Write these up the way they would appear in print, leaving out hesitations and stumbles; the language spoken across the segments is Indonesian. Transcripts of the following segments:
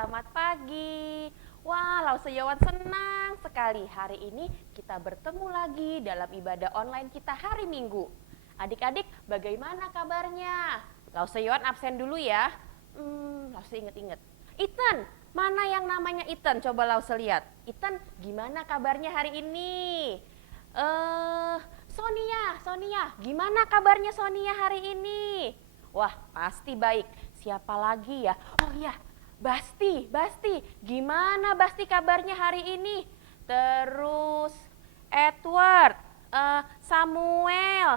selamat pagi. Wah, Lauseyawan senang sekali hari ini kita bertemu lagi dalam ibadah online kita hari Minggu. Adik-adik, bagaimana kabarnya? Lauseyawan absen dulu ya. Lause inget-inget. Ethan, mana yang namanya Ethan? Coba Lause lihat. Ethan, gimana kabarnya hari ini? Sonia, gimana kabarnya Sonia hari ini? Wah, pasti baik. Siapa lagi ya? Oh iya, Basti, gimana Basti kabarnya hari ini? Terus Edward, Samuel,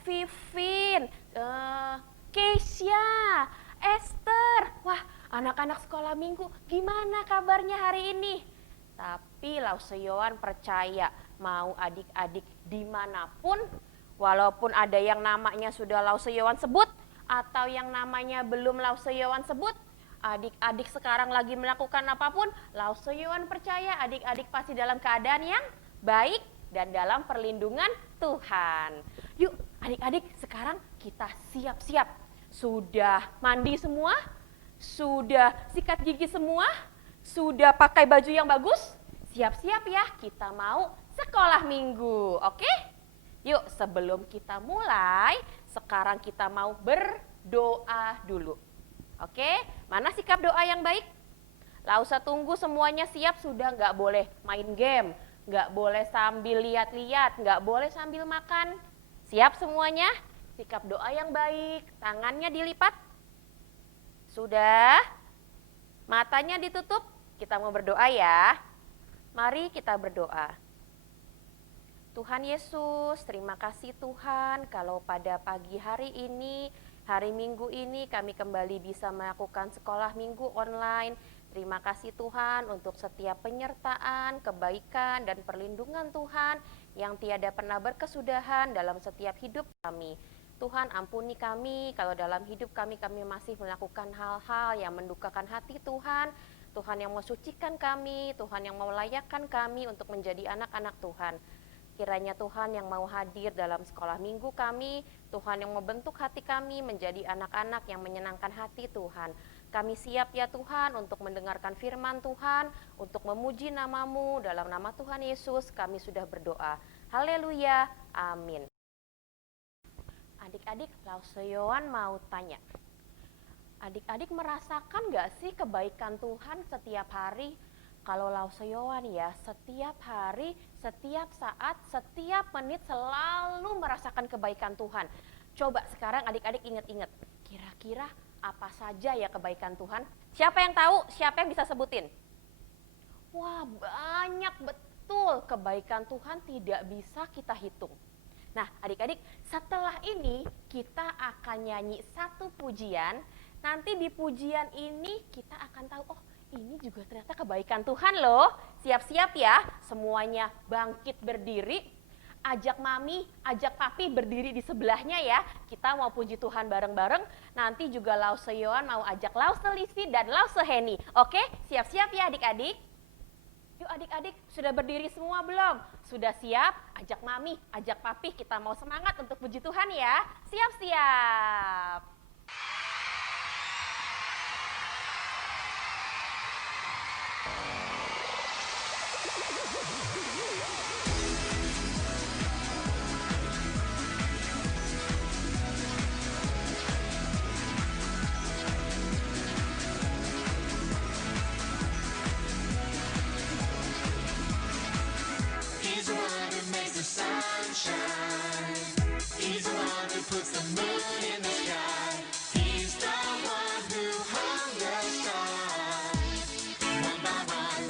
Vivin, Keisha, Esther. Wah, anak-anak sekolah minggu gimana kabarnya hari ini? Tapi Lauseyawan percaya mau adik-adik dimanapun, walaupun ada yang namanya sudah Lauseyawan sebut atau yang namanya belum Lauseyawan sebut, adik-adik sekarang lagi melakukan apapun, Lauseyawan percaya adik-adik pasti dalam keadaan yang baik dan dalam perlindungan Tuhan. Yuk adik-adik, sekarang kita siap-siap. Sudah mandi semua? Sudah sikat gigi semua? Sudah pakai baju yang bagus? Siap-siap ya, kita mau sekolah minggu, oke? Yuk sebelum kita mulai, sekarang kita mau berdoa dulu. Oke, mana sikap doa yang baik? Lausa tunggu semuanya siap, sudah nggak boleh main game, nggak boleh sambil lihat-lihat, nggak boleh sambil makan. Siap semuanya? Sikap doa yang baik, tangannya dilipat. Sudah? Matanya ditutup, kita mau berdoa ya. Mari kita berdoa. Tuhan Yesus, terima kasih Tuhan kalau pada pagi hari ini, hari Minggu ini kami kembali bisa melakukan sekolah minggu online. Terima kasih Tuhan untuk setiap penyertaan, kebaikan, dan perlindungan Tuhan yang tiada pernah berkesudahan dalam setiap hidup kami. Tuhan ampuni kami kalau dalam hidup kami masih melakukan hal-hal yang mendukakan hati Tuhan. Tuhan yang mensucikan kami, Tuhan yang melayakkan kami untuk menjadi anak-anak Tuhan. Kiranya Tuhan yang mau hadir dalam sekolah minggu kami, Tuhan yang membentuk hati kami menjadi anak-anak yang menyenangkan hati Tuhan. Kami siap ya Tuhan untuk mendengarkan firman Tuhan, untuk memuji nama-Mu. Dalam nama Tuhan Yesus kami sudah berdoa. Haleluya, amin. Adik-adik, Lauseyawan mau tanya. Adik-adik merasakan gak sih kebaikan Tuhan setiap hari? Kalau Lauseyawan ya, setiap hari, setiap saat, setiap menit selalu merasakan kebaikan Tuhan. Coba sekarang adik-adik ingat-ingat, kira-kira apa saja ya kebaikan Tuhan? Siapa yang tahu? Siapa yang bisa sebutin? Wah, banyak betul kebaikan Tuhan tidak bisa kita hitung. Nah, adik-adik, setelah ini kita akan nyanyi satu pujian. Nanti di pujian ini kita akan tahu, oh ini juga ternyata kebaikan Tuhan loh. Siap-siap ya, semuanya bangkit berdiri. Ajak mami, ajak papi berdiri di sebelahnya ya. Kita mau puji Tuhan bareng-bareng. Nanti juga Lauseyawan mau ajak Lause Lisi dan Lause Heni. Oke, siap-siap ya adik-adik. Yuk adik-adik, sudah berdiri semua belum? Sudah siap? Ajak mami, ajak papi, kita mau semangat untuk puji Tuhan ya. Siap-siap. He's the one who makes the sun shine. He's the one who puts the moon in the sky. He's the one who hung the stars one by one.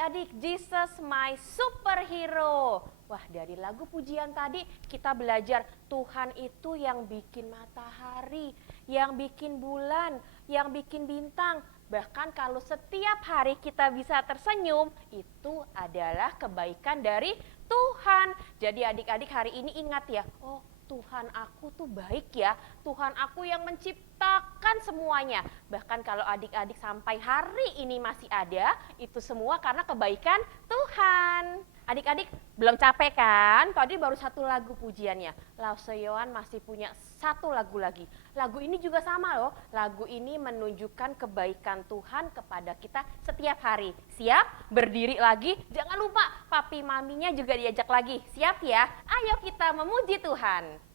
adik-adik, Jesus my superhero. Wah, dari lagu pujian tadi kita belajar Tuhan itu yang bikin matahari, yang bikin bulan, yang bikin bintang. Bahkan kalau setiap hari kita bisa tersenyum, itu adalah kebaikan dari Tuhan. Jadi adik-adik hari ini ingat ya, oh Tuhan aku tuh baik ya, Tuhan aku yang menciptakan semuanya. Bahkan kalau adik-adik sampai hari ini masih ada, itu semua karena kebaikan Tuhan. Adik-adik belum capek kan? Tadi baru satu lagu pujiannya. Lause Yohan masih punya satu lagu lagi. Lagu ini juga sama loh. Lagu ini menunjukkan kebaikan Tuhan kepada kita setiap hari. Siap? Berdiri lagi. Jangan lupa papi maminya juga diajak lagi. Siap ya? Ayo kita memuji Tuhan.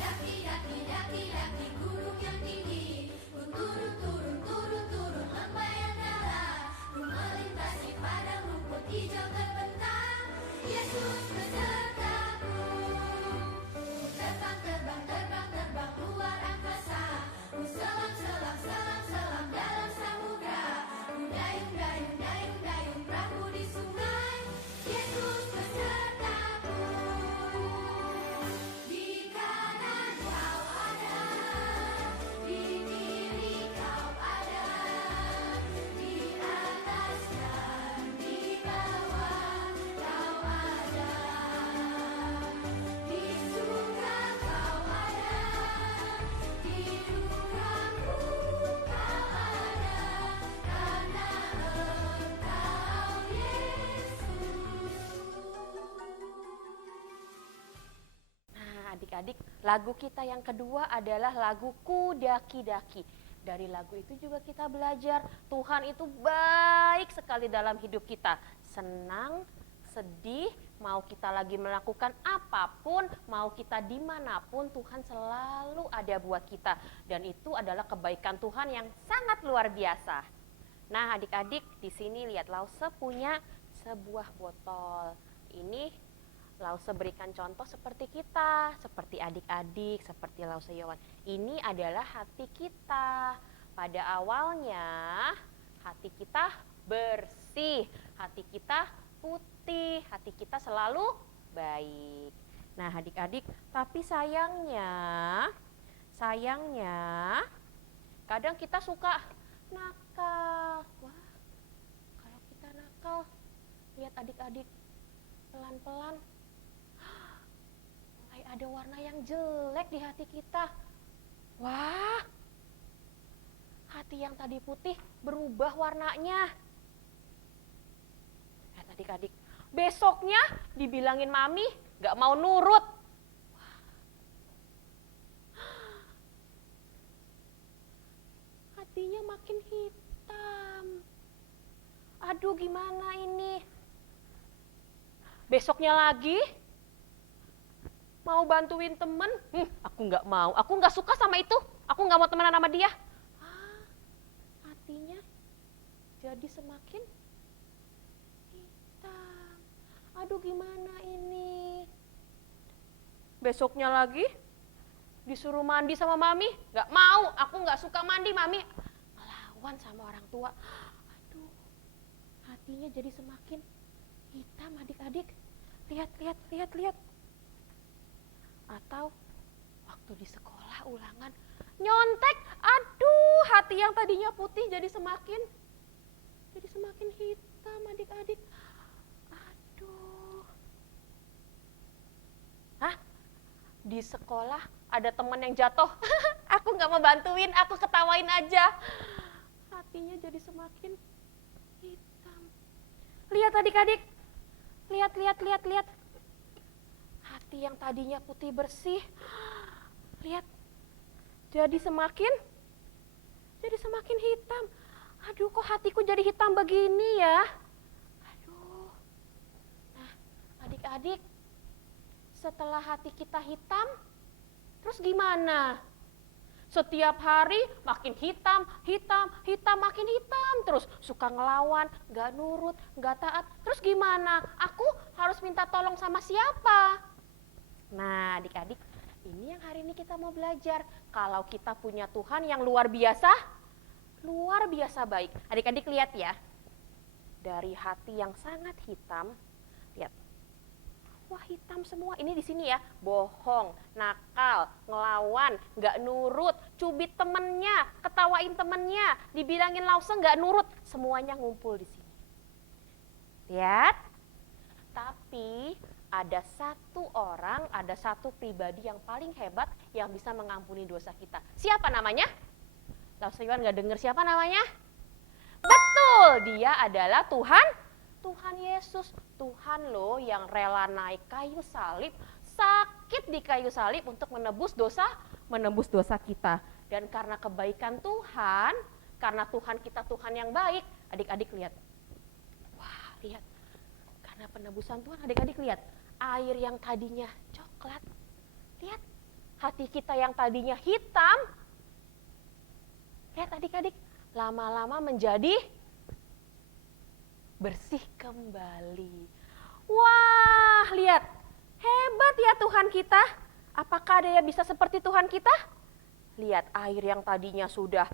Daki, daki, daki, daki gunung yang tinggi. Ku turun, turun, turun, turun lembah yang dalam. Ku melintasi padang rumput hijau terbentang. Yesus besertaku. Ku terbang, terbang, terbang, terbang luar angkasa. Ku selam, selam, selam, selam dalam samudra. Ku dayung, dayung, dayung, dayung perahu di sungai. Yesus besertaku. Di kanan kau ada, di kiri kau ada, di atas dan di bawah kau ada, di surga kau ada, di dukaku kau ada, karena Engkau Yesus. Nah, adik-adik, lagu kita yang kedua adalah lagu Ku Daki-Daki. Dari lagu itu juga kita belajar Tuhan itu baik sekali dalam hidup kita. Senang, sedih, mau kita lagi melakukan apapun, mau kita dimanapun, Tuhan selalu ada buat kita. Dan itu adalah kebaikan Tuhan yang sangat luar biasa. Nah, adik-adik, di sini lihat Lause punya sebuah botol. Ini Lause berikan contoh seperti kita, seperti adik-adik, seperti Lause Yohan. Ini adalah hati kita. Pada awalnya, hati kita bersih, hati kita putih, hati kita selalu baik. Nah, adik-adik, tapi sayangnya, kadang kita suka nakal. Wah, kalau kita nakal, lihat adik-adik, pelan-pelan mulai ada warna yang jelek di hati kita. Wah, hati yang tadi putih berubah warnanya. Lihat adik-adik, besoknya dibilangin mami gak mau nurut. Hatinya makin hitam. Aduh, gimana ini? Besoknya lagi mau bantuin temen, aku nggak mau, aku nggak suka sama itu, aku nggak mau temenan sama dia. Hatinya jadi semakin hitam. Aduh, gimana ini? Besoknya lagi disuruh mandi sama mami, nggak mau, aku nggak suka mandi, mami melawan sama orang tua. Aduh, hatinya jadi semakin hitam adik-adik. Lihat. Atau waktu di sekolah ulangan nyontek, aduh hati yang tadinya putih jadi semakin hitam adik-adik. Aduh. Di sekolah ada teman yang jatuh, aku nggak mau bantuin, aku ketawain aja. Hatinya jadi semakin hitam. Lihat adik-adik, lihat. Hati yang tadinya putih bersih, lihat, jadi semakin hitam. Aduh, kok hatiku jadi hitam begini ya? Aduh. Nah, adik-adik, setelah hati kita hitam, terus gimana? Setiap hari makin hitam, makin hitam terus. Suka ngelawan, gak nurut, gak taat. Terus gimana? Aku Harus minta tolong sama siapa? Nah, adik-adik, ini yang hari ini kita mau belajar. Kalau kita punya Tuhan yang luar biasa baik. Adik-adik lihat ya, dari hati yang sangat hitam, lihat. Wah, hitam semua. Ini di sini ya, bohong, nakal, ngelawan, nggak nurut, cubit temennya, ketawain temennya, dibilangin lause nggak nurut, semuanya ngumpul di sini. Lihat. Tapi ada satu orang, ada satu pribadi yang paling hebat yang bisa mengampuni dosa kita. Siapa namanya? Lause Iwan nggak dengar siapa namanya? Betul, dia adalah Tuhan Yesus. Tuhan loh yang rela naik kayu salib, sakit di kayu salib untuk menebus dosa kita. Dan karena kebaikan Tuhan, karena Tuhan kita Tuhan yang baik, adik-adik lihat. Wah, lihat. Karena penebusan Tuhan, adik-adik lihat. Air yang tadinya coklat, lihat. Hati kita yang tadinya hitam, lihat adik-adik, lama-lama menjadi bersih kembali. Wah, lihat. Hebat ya Tuhan kita. Apakah ada yang bisa seperti Tuhan kita? Lihat, air yang tadinya sudah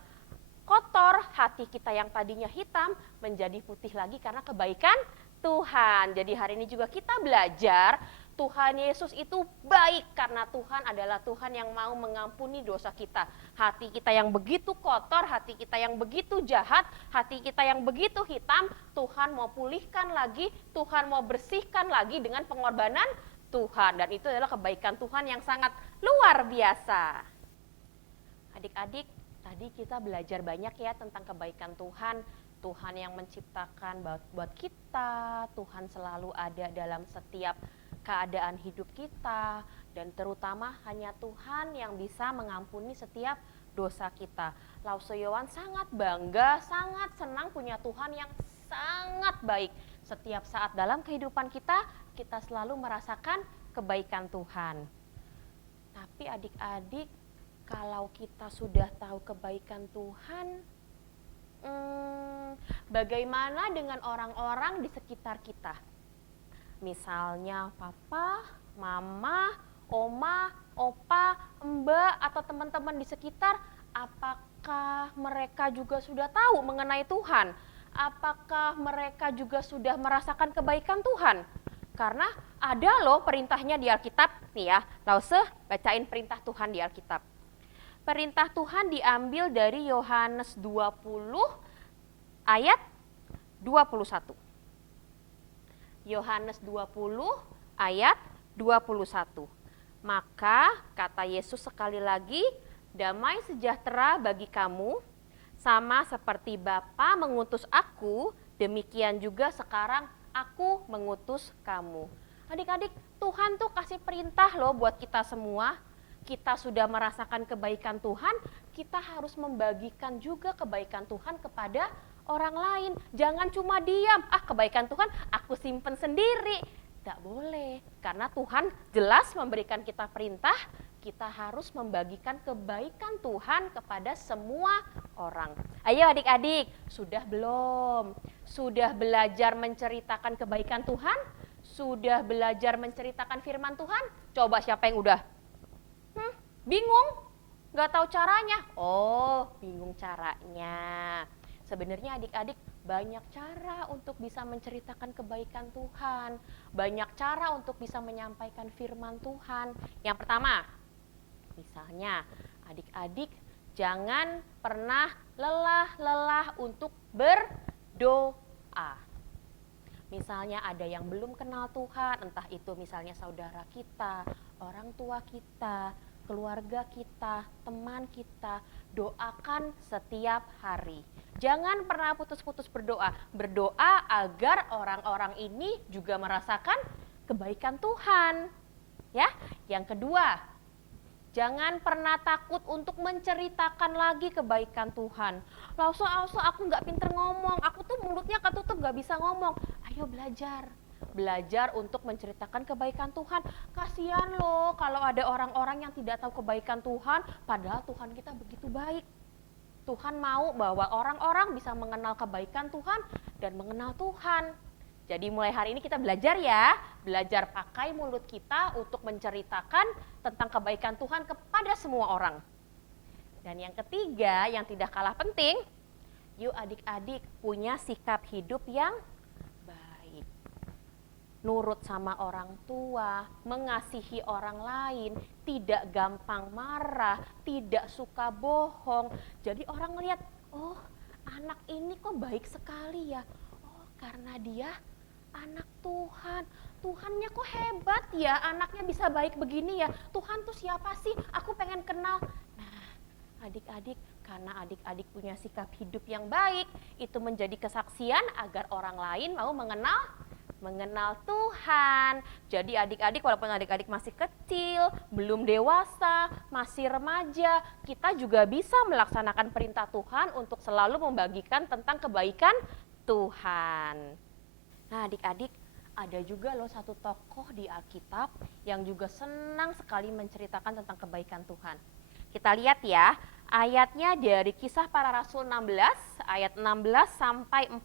kotor, hati kita yang tadinya hitam menjadi putih lagi karena kebaikan Tuhan. Jadi hari ini juga kita belajar Tuhan Yesus itu baik karena Tuhan adalah Tuhan yang mau mengampuni dosa kita. Hati kita yang begitu kotor, hati kita yang begitu jahat, hati kita yang begitu hitam, Tuhan mau pulihkan lagi, Tuhan mau bersihkan lagi dengan pengorbanan Tuhan. Dan itu adalah kebaikan Tuhan yang sangat luar biasa. Adik-adik, tadi kita belajar banyak ya tentang kebaikan Tuhan. Tuhan yang menciptakan buat kita, Tuhan selalu ada dalam setiap keadaan hidup kita, dan terutama hanya Tuhan yang bisa mengampuni setiap dosa kita. Lause Yowan sangat bangga, sangat senang punya Tuhan yang sangat baik. Setiap saat dalam kehidupan kita, kita selalu merasakan kebaikan Tuhan. Tapi adik-adik, kalau kita sudah tahu kebaikan Tuhan, bagaimana dengan orang-orang di sekitar kita? Misalnya papa, mama, oma, opa, mbak, atau teman-teman di sekitar, apakah mereka juga sudah tahu mengenai Tuhan? Apakah mereka juga sudah merasakan kebaikan Tuhan? Karena ada loh perintahnya di Alkitab, nih ya, Lause bacain perintah Tuhan di Alkitab. Perintah Tuhan diambil dari Yohanes 20 ayat 21. Yohanes 20 ayat 21. Maka kata Yesus sekali lagi, damai sejahtera bagi kamu, sama seperti Bapa mengutus aku, demikian juga sekarang aku mengutus kamu. Adik-adik, Tuhan tuh kasih perintah loh buat kita semua. Kita sudah merasakan kebaikan Tuhan, kita harus membagikan juga kebaikan Tuhan kepada orang lain. Jangan cuma diam, kebaikan Tuhan aku simpen sendiri. Tidak boleh, karena Tuhan jelas memberikan kita perintah, kita harus membagikan kebaikan Tuhan kepada semua orang. Ayo adik-adik, sudah belum? Sudah belajar menceritakan kebaikan Tuhan? Sudah belajar menceritakan firman Tuhan? Coba siapa yang udah? Bingung? Gak tahu caranya? Oh, bingung caranya. Sebenarnya adik-adik banyak cara untuk bisa menceritakan kebaikan Tuhan. Banyak cara untuk bisa menyampaikan firman Tuhan. Yang pertama, misalnya adik-adik jangan pernah lelah-lelah untuk berdoa. Misalnya ada yang belum kenal Tuhan, entah itu misalnya saudara kita, orang tua kita, keluarga kita, teman kita, doakan setiap hari. Jangan pernah putus-putus berdoa. Berdoa agar orang-orang ini juga merasakan kebaikan Tuhan. Ya, yang kedua, jangan pernah takut untuk menceritakan lagi kebaikan Tuhan. Lause, aku nggak pinter ngomong, aku tuh mulutnya ketutup nggak bisa ngomong. Ayo belajar. Belajar untuk menceritakan kebaikan Tuhan. Kasihan loh kalau ada orang-orang yang tidak tahu kebaikan Tuhan, padahal Tuhan kita begitu baik. Tuhan mau bahwa orang-orang bisa mengenal kebaikan Tuhan dan mengenal Tuhan. Jadi mulai hari ini kita belajar ya, belajar pakai mulut kita untuk menceritakan tentang kebaikan Tuhan kepada semua orang. Dan yang ketiga, yang tidak kalah penting, yuk adik-adik punya sikap hidup yang baik. Nurut sama orang tua, mengasihi orang lain, tidak gampang marah, tidak suka bohong. Jadi orang melihat, oh anak ini kok baik sekali ya. Oh karena dia anak Tuhan. Tuhannya kok hebat ya, anaknya bisa baik begini ya. Tuhan tuh siapa sih? Aku pengen kenal. Nah, adik-adik, karena adik-adik punya sikap hidup yang baik, itu menjadi kesaksian agar orang lain mau mengenal Tuhan. Jadi adik-adik, walaupun adik-adik masih kecil, belum dewasa, masih remaja, kita juga bisa melaksanakan perintah Tuhan untuk selalu membagikan tentang kebaikan Tuhan. Nah adik-adik, ada juga loh satu tokoh di Alkitab yang juga senang sekali menceritakan tentang kebaikan Tuhan. Kita lihat ya, ayatnya dari Kisah Para Rasul 16, ayat 16 sampai 40.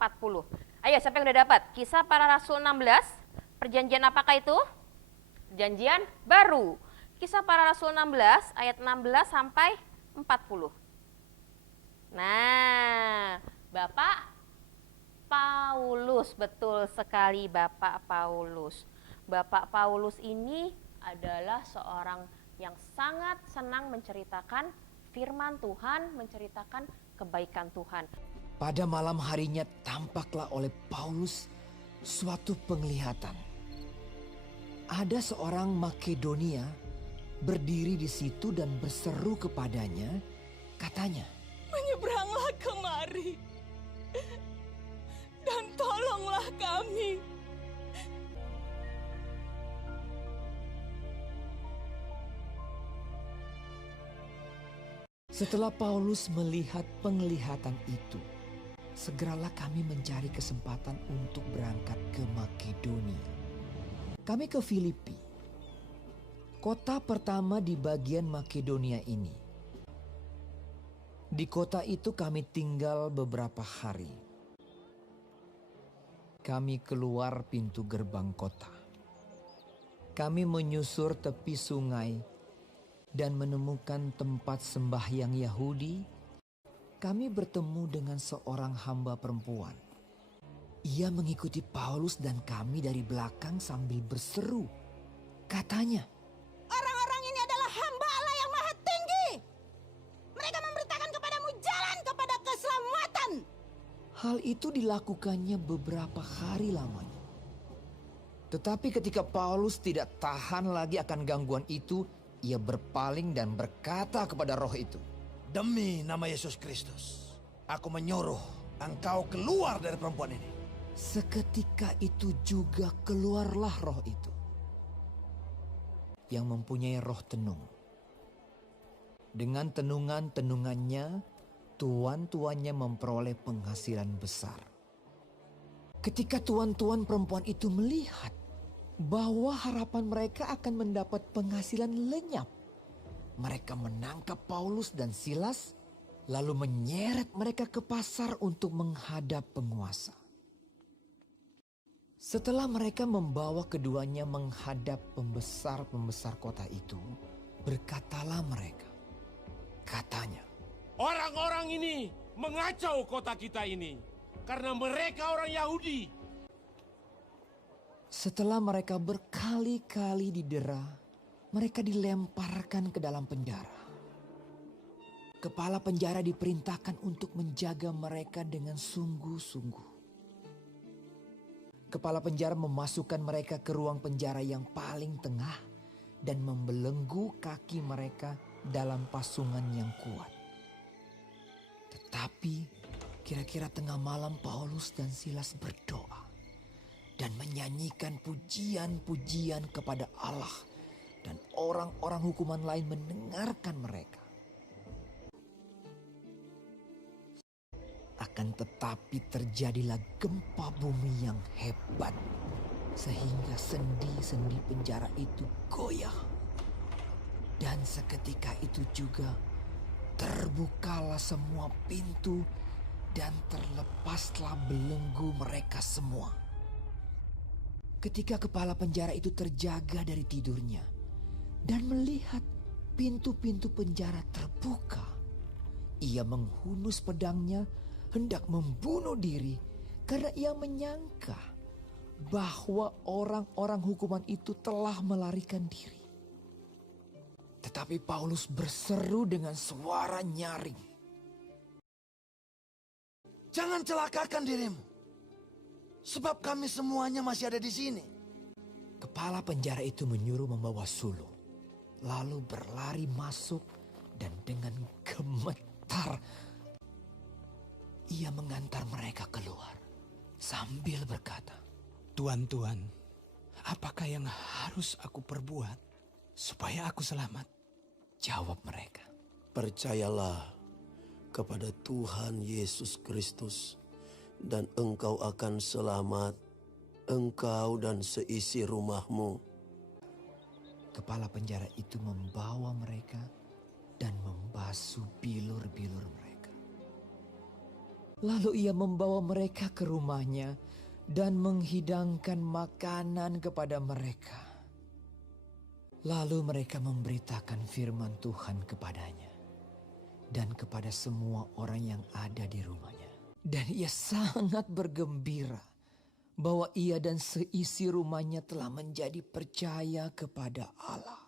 Ayo, siapa yang udah dapat? Kisah Para Rasul 16, perjanjian apakah itu? Perjanjian baru. Kisah Para Rasul 16, ayat 16 sampai 40. Nah, Bapak Paulus, betul sekali Bapak Paulus. Bapak Paulus ini adalah seorang yang sangat senang menceritakan firman Tuhan, menceritakan kebaikan Tuhan. Pada malam harinya tampaklah oleh Paulus suatu penglihatan. Ada seorang Makedonia berdiri di situ dan berseru kepadanya, katanya, "Menyeberanglah kemari dan tolonglah kami." Setelah Paulus melihat penglihatan itu, segeralah kami mencari kesempatan untuk berangkat ke Makedonia. Kami ke Filipi, kota pertama di bagian Makedonia ini. Di kota itu kami tinggal beberapa hari. Kami keluar pintu gerbang kota. Kami menyusur tepi sungai dan menemukan tempat sembahyang Yahudi. Kami bertemu dengan seorang hamba perempuan. Ia mengikuti Paulus dan kami dari belakang sambil berseru. Katanya, Orang-orang ini adalah hamba Allah yang maha tinggi. Mereka memberitakan kepadamu jalan kepada keselamatan. hal itu dilakukannya beberapa hari lamanya. Tetapi ketika Paulus tidak tahan lagi akan gangguan itu, ia berpaling dan berkata kepada roh itu, "Demi nama Yesus Kristus, aku menyuruh engkau keluar dari perempuan ini." seketika itu juga keluarlah roh itu, yang mempunyai roh tenung. Dengan tenungan-tenungannya, tuan-tuannya memperoleh penghasilan besar. Ketika tuan-tuan perempuan itu melihat bahwa harapan mereka akan mendapat penghasilan lenyap, mereka menangkap Paulus dan Silas, lalu menyeret mereka ke pasar untuk menghadap penguasa. Setelah mereka membawa keduanya menghadap pembesar-pembesar kota itu, berkatalah mereka, katanya, "Orang-orang ini mengacau kota kita ini karena mereka orang Yahudi." Setelah mereka berkali-kali didera, mereka dilemparkan ke dalam penjara. Kepala penjara diperintahkan untuk menjaga mereka dengan sungguh-sungguh. Kepala penjara memasukkan mereka ke ruang penjara yang paling tengah dan membelenggu kaki mereka dalam pasungan yang kuat. Tetapi kira-kira tengah malam Paulus dan Silas berdoa dan menyanyikan pujian-pujian kepada Allah, dan orang-orang hukuman lain mendengarkan mereka. Akan tetapi terjadilah gempa bumi yang hebat, sehingga sendi-sendi penjara itu goyah. Dan seketika itu juga terbukalah semua pintu dan terlepaslah belenggu mereka semua. ketika kepala penjara itu terjaga dari tidurnya dan melihat pintu-pintu penjara terbuka, ia menghunus pedangnya hendak membunuh diri karena ia menyangka bahwa orang-orang hukuman itu telah melarikan diri. Tetapi Paulus berseru dengan suara nyaring, Jangan celakakan dirimu, sebab kami semuanya masih ada di sini. Kepala penjara itu menyuruh membawa sulung, lalu berlari masuk dan dengan gemetar ia mengantar mereka keluar sambil berkata, Tuan, apakah yang harus aku perbuat supaya aku selamat? Jawab mereka, Percayalah kepada Tuhan Yesus Kristus dan engkau akan selamat, engkau dan seisi rumahmu. Kepala penjara itu membawa mereka dan membasuh bilur-bilur mereka. Lalu ia membawa mereka ke rumahnya dan menghidangkan makanan kepada mereka. Lalu mereka memberitakan firman Tuhan kepadanya dan kepada semua orang yang ada di rumahnya. Dan ia sangat bergembira bahwa ia dan seisi rumahnya telah menjadi percaya kepada Allah.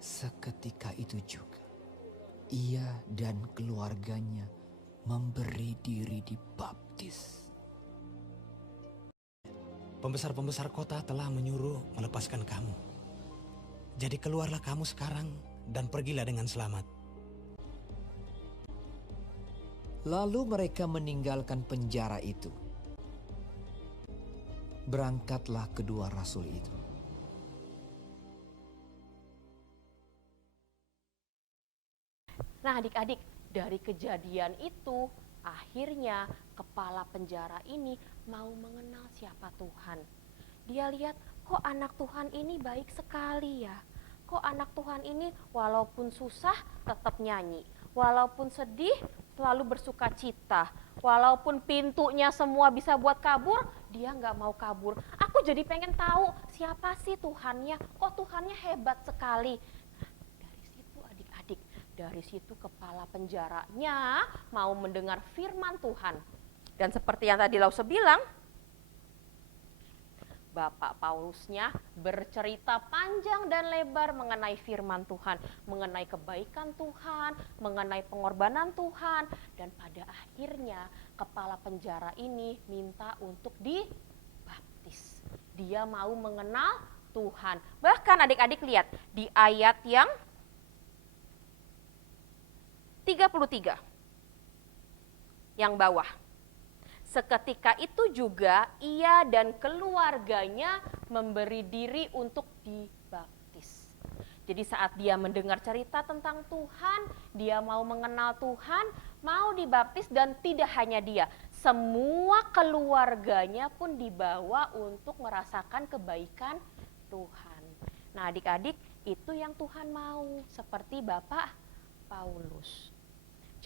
Seketika itu juga ia dan keluarganya memberi diri dibaptis. Pembesar-pembesar kota telah menyuruh melepaskan kamu. Jadi keluarlah kamu sekarang dan pergilah dengan selamat. Lalu mereka meninggalkan penjara itu. Berangkatlah kedua rasul itu. Nah adik-adik, dari kejadian itu akhirnya kepala penjara ini mau mengenal siapa Tuhan. Dia lihat, kok anak Tuhan ini baik sekali ya. Kok anak Tuhan ini walaupun susah tetap nyanyi. Walaupun sedih selalu bersuka cita. Walaupun pintunya semua bisa buat kabur, dia nggak mau kabur. Aku jadi pengen tahu siapa sih Tuhannya. Kok Tuhannya hebat sekali. Nah, dari situ adik-adik, dari situ kepala penjaranya mau mendengar firman Tuhan. Dan seperti yang tadi Lause bilang, Bapak Paulusnya bercerita panjang dan lebar mengenai firman Tuhan, mengenai kebaikan Tuhan, mengenai pengorbanan Tuhan, dan pada akhirnya kepala penjara ini minta untuk dibaptis. Dia mau mengenal Tuhan. Bahkan adik-adik lihat di ayat yang 33 yang bawah. Seketika itu juga ia dan keluarganya memberi diri untuk dibaptis. Jadi saat dia mendengar cerita tentang Tuhan, dia mau mengenal Tuhan, mau dibaptis, dan tidak hanya dia, semua keluarganya pun dibawa untuk merasakan kebaikan Tuhan. Nah adik-adik, itu yang Tuhan mau, seperti Bapak Paulus.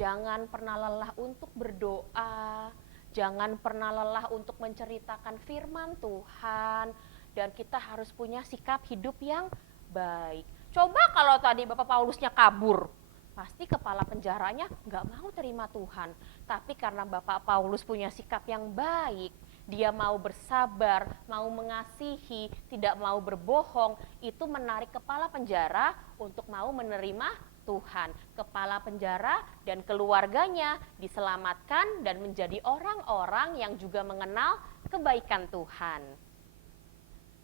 Jangan pernah lelah untuk berdoa, jangan pernah lelah untuk menceritakan firman Tuhan, dan kita harus punya sikap hidup yang baik. Coba kalau tadi Bapak Paulusnya kabur, pasti kepala penjaranya nggak mau terima Tuhan. Tapi karena Bapak Paulus punya sikap yang baik, dia mau bersabar, mau mengasihi, tidak mau berbohong, itu menarik kepala penjara untuk mau menerima Tuhan. Kepala penjara dan keluarganya diselamatkan dan menjadi orang-orang yang juga mengenal kebaikan Tuhan.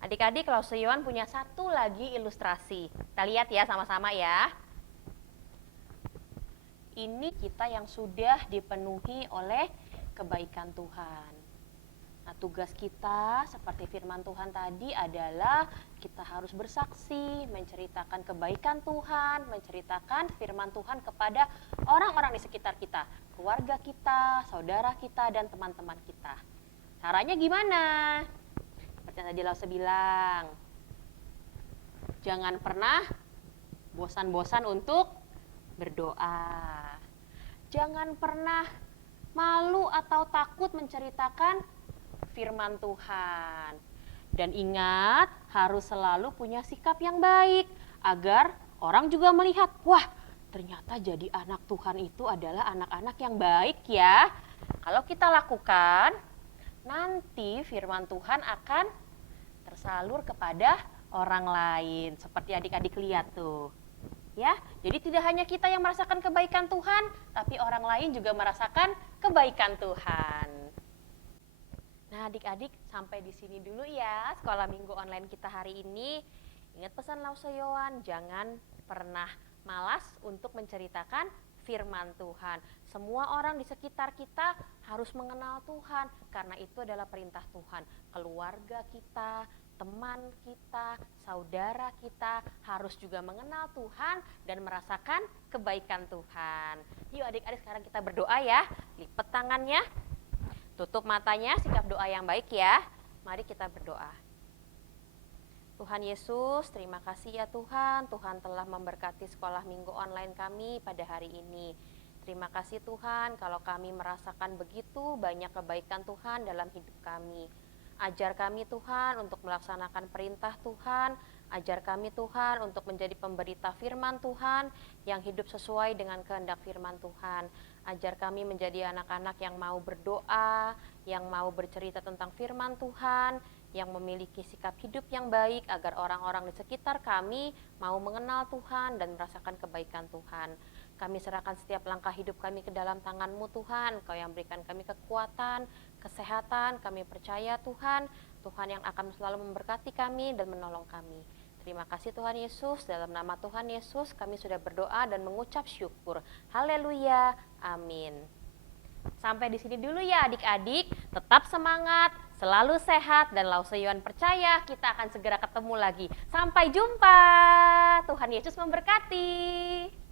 Adik-adik, Lause Yohan punya satu lagi ilustrasi. Kita lihat ya sama-sama ya. Ini kita yang sudah dipenuhi oleh kebaikan Tuhan. Nah, tugas kita seperti firman Tuhan tadi adalah kita harus bersaksi, menceritakan kebaikan Tuhan, menceritakan firman Tuhan kepada orang-orang di sekitar kita, keluarga kita, saudara kita, dan teman-teman kita. Caranya gimana? Seperti yang tadi Lause bilang, jangan pernah bosan-bosan untuk berdoa. Jangan pernah malu atau takut menceritakan firman Tuhan. Dan ingat, harus selalu punya sikap yang baik agar orang juga melihat, wah, ternyata jadi anak Tuhan itu adalah anak-anak yang baik ya. Kalau kita lakukan, nanti firman Tuhan akan tersalur kepada orang lain. Seperti adik-adik lihat tuh. Ya, jadi tidak hanya kita yang merasakan kebaikan Tuhan, tapi orang lain juga merasakan kebaikan Tuhan. Nah, adik-adik sampai di sini dulu ya sekolah minggu online kita hari ini. Ingat pesan Lause Yohan, jangan pernah malas untuk menceritakan firman Tuhan. Semua orang di sekitar kita harus mengenal Tuhan karena itu adalah perintah Tuhan. Keluarga kita, teman kita, saudara kita harus juga mengenal Tuhan dan merasakan kebaikan Tuhan. Yuk adik-adik sekarang kita berdoa ya. Lipat tangannya, tutup matanya, sikap doa yang baik ya. Mari kita berdoa. Tuhan Yesus, terima kasih ya Tuhan. Tuhan telah memberkati sekolah minggu online kami pada hari ini. Terima kasih Tuhan kalau kami merasakan begitu banyak kebaikan Tuhan dalam hidup kami. Ajar kami Tuhan untuk melaksanakan perintah Tuhan. Ajar kami Tuhan untuk menjadi pemberita firman Tuhan yang hidup sesuai dengan kehendak firman Tuhan. Ajar kami menjadi anak-anak yang mau berdoa, yang mau bercerita tentang firman Tuhan, yang memiliki sikap hidup yang baik agar orang-orang di sekitar kami mau mengenal Tuhan dan merasakan kebaikan Tuhan. Kami serahkan setiap langkah hidup kami ke dalam tangan-Mu Tuhan. Kau yang berikan kami kekuatan, kesehatan. Kami percaya Tuhan, Tuhan yang akan selalu memberkati kami dan menolong kami. Terima kasih Tuhan Yesus, dalam nama Tuhan Yesus kami sudah berdoa dan mengucap syukur. Haleluya, amin. Sampai di sini dulu ya adik-adik, tetap semangat, selalu sehat, dan Lause Yohan percaya kita akan segera ketemu lagi. Sampai jumpa, Tuhan Yesus memberkati.